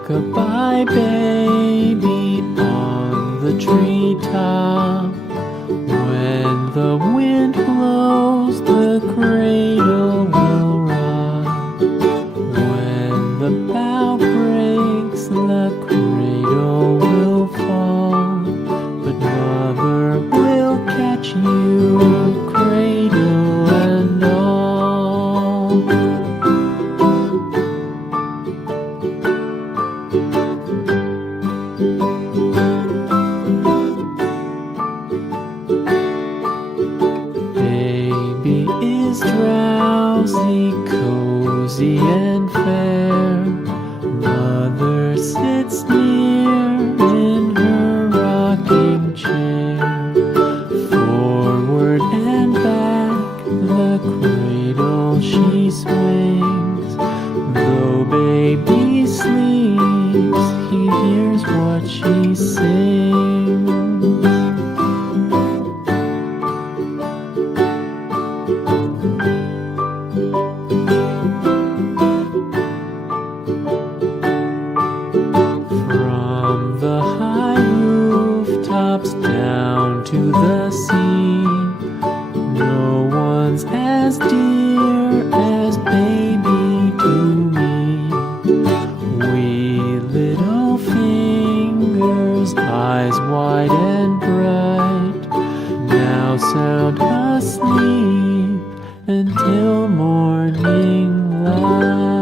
Rock-a-bye, baby, on the treetop. When the wind blows, the cradle will rock. When the bough breaks, the cradle will fall. But Mother will catch you, cradle and all. Baby is drowsy, cozy and fair. Mother sits near in her rocking chair. Forward and back, the cradle she swings. Though baby sleeps, he hears what she sings. From the high rooftops down to the sea, no one's as dear as baby to me. Wee little fingers, eyes wide and bright, now sound asleep until morning light.